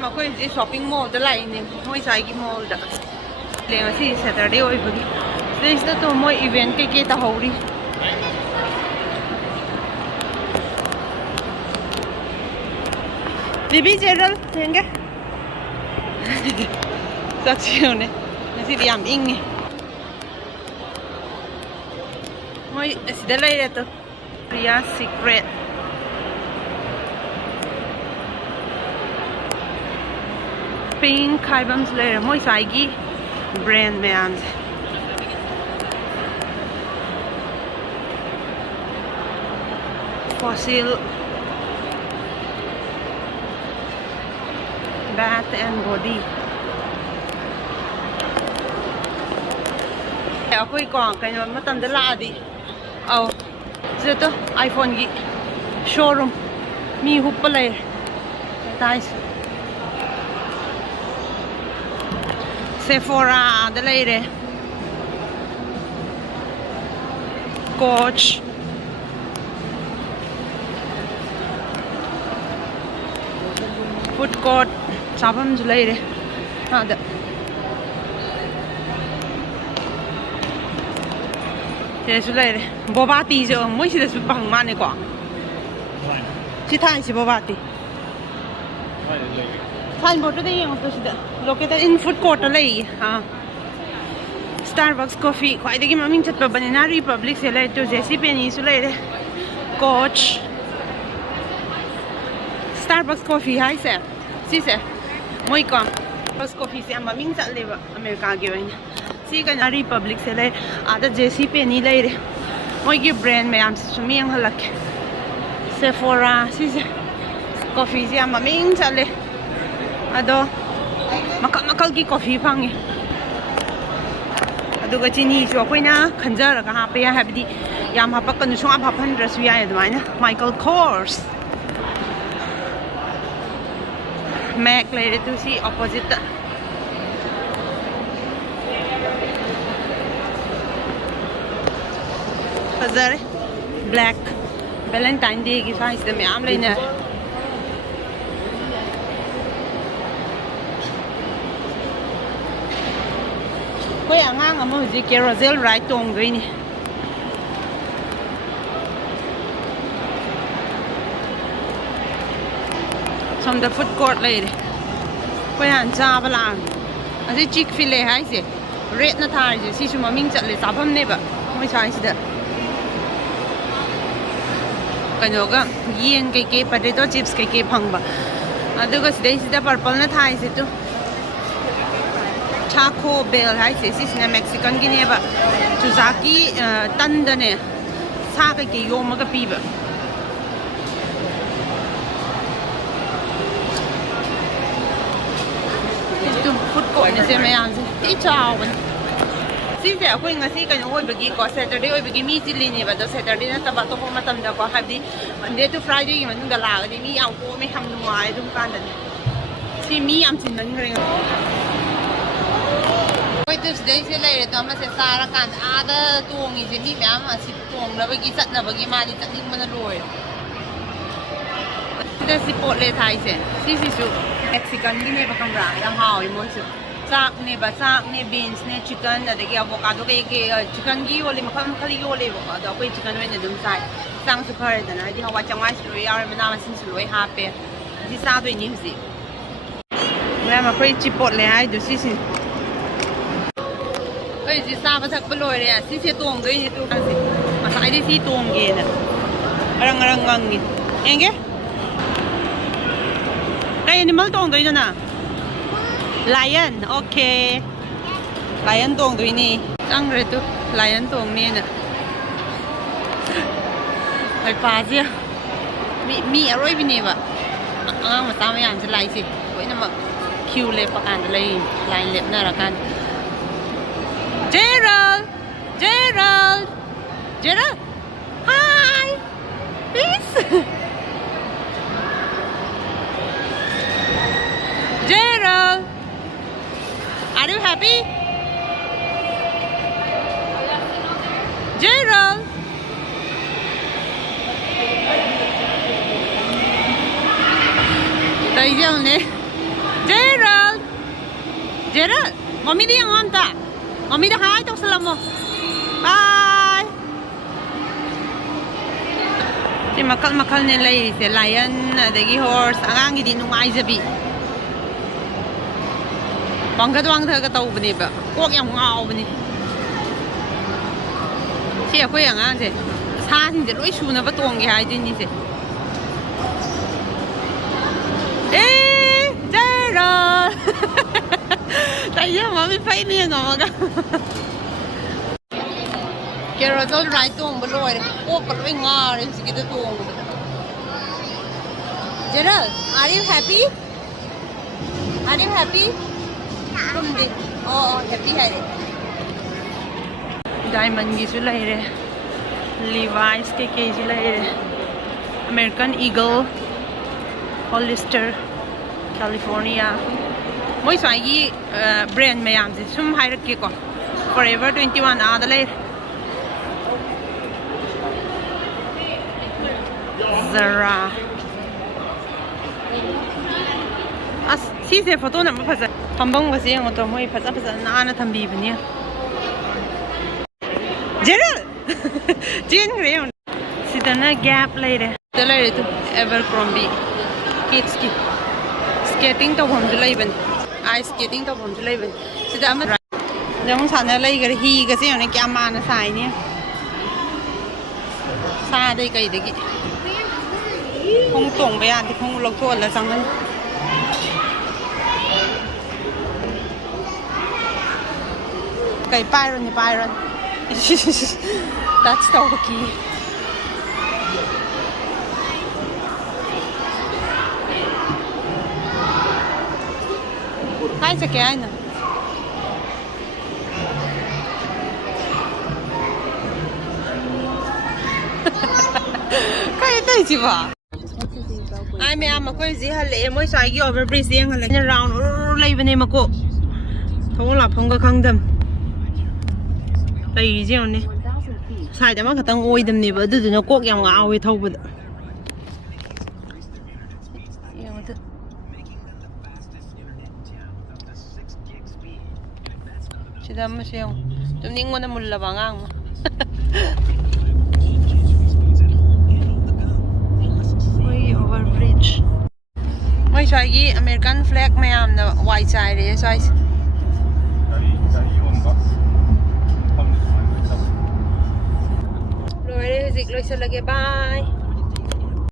ꯃꯌꯥꯝ ꯑꯩꯈꯣꯏ ꯁꯣꯞꯄꯤꯡ ꯃꯣꯜꯗ ꯂꯥꯛꯏꯅꯦ ꯃꯣꯏ ꯁꯥꯏꯒꯤ ꯃꯣꯜꯗ ꯉꯁꯤ ꯁꯦꯇꯔꯗꯦ ꯑꯣꯏꯕꯒꯤ ꯁꯤꯗꯩꯁꯤꯗ ꯃꯣꯏ ꯏꯚꯦꯟꯠ ꯀꯩꯀꯩ ꯇꯧꯍꯧꯔꯤ Bibi Gerald, yenge. Saksiyone. Nasib yam ingi. Moi sida laire to. Priya Secret. Pink kaibams laire. Moi saigi brand myamse. Fossil. Bath and body. Akoi ko kaino matamda laadi. Aw. Zeto iPhone gi showroom mi huppalay. Tais. Sephora da leire. Coach. Food court. Sabam Julaire. Ada. Julaire. Bobati is a moist bang manico. Chitan Bobati. Fine boat to the young located in food court. Starbucks coffee. Quite a game of minted Banana Republic. Select to Jessie Peninsula. Coach. Starbucks coffee. Hi, sir. See, sir. Moi ko Starbucks coffee se ama min chat leba America ge oin si ka na Republic se le ada JC Penny le re moi gi brand mayam se sumi ang halak Sephora si se coffee se ama min chat le ado makal gi coffee phangi adu ga chini so koina khanjara ga ha pe ya habdi yam ha pakkan so ha phan dress ya admaina Michael Kors Mac later to see opposite. Fazare black Valentine Day ki size the myam lena. Koi angang amo ji carousel ride tong doi ni. From the food court lady. When Javalan. As a chick fillet, I say. Red Natalia, see some means at least upon neighbor. Which I said. Kanoga, yen cake, potato chips cake, pungba. Otherwise, this is the purple Natalia too. Taco Bell, I say, this is a Mexican Guinea. Tuzaki, Tandane, Sakaki, Yomaga Piba. Food court ni se mayam se ti chawan si se akoi ngasi kan oi bagi ko Saturday oi bagi mi chili ni ba do Saturday na taba to ko matam da ko habdi Monday to Friday gi man da la ga mi yaw ko mi ham nuai dum kan da si mi am chin nan ngre oi Tuesday se lai to ma se sara kan ada tuongi se mi myam ma si tuong la bagi chat na bagi ma ni chat ning man loi da si pot le thai se si su Mexican gini pa kang ra yang hao mo su sak ne beans ne chicken da ge avocado ge chicken gi wole makam khali gi wole ba da koi chicken wen dum sai sang su phare da na di hawa changwai su ya ma na ma sin su loi ha pe di sa doi ni si wa ma koi chipot le ai du si oi di sa ba thak pa loi re si se tong doi ni tu si ma sai di si tong ge na rang ngang ni enge animal tong doi na lion okay lion tong doi ni ang re tu lion tong ni na hai pa ji mi aroi bi ni ba ang ma ta ma yan se lai si koi na ma queue le pa kan lai line lep na ra kan Gerald hi please Gerald, are you happy? Gerald, đây giờ này Gerald, mommy di yang on ta. Mommy dah hi tok salam mo. Bye. Si makal ne lai se lion adagi horse angang gi di nungai jabi. Bangga duang tha ka tau bani ba. Kok yang ngau bani. Si akoi angang se. Sa sin de loi su na ba tong gi hai din ni se. Gerald. Tại sao mà mình phải nè ngồi cả carousel ride tuồng bên lối ô bật với ngà rồi chỉ cái tuồng Gerald, are you happy? Are you happy? Không đi. Oh, happy hay Diamond gì chứ lấy rồi Levi's cái gì lấy rồi American Eagle Hollister California Moi swagi brand myamse sum hierarchy ko Forever 21 adalay Zara as si se photo na mapasa pambang wasi ang to moi phasa na na thambi bani Gerald Jin reon sidana gap laire dalai tu Abercrombie kids ki skating to hom dalai ban ice skating to hom dalai ban sida ama jang sana lai gar hi ga se ne kya ma na sai ne sa dai kai de gi không tong ba ya thì không lok thon la sang nan kai pai ron ni pai ron that's the key hai sa kya na kai tai chi ba ai me am ko ji ha le moi sai gi over bridge yang le round lai bane ma ko thong la phong ga khang dam tai ji ne sai da ma ka tang oi dam ni ba du du na kok yang ngau thau ba sida ma siang tum ning mo na mulla ba ngang mo overbridge mai sai gi American flag mayam na white side re size loi re zik loi sa lage bye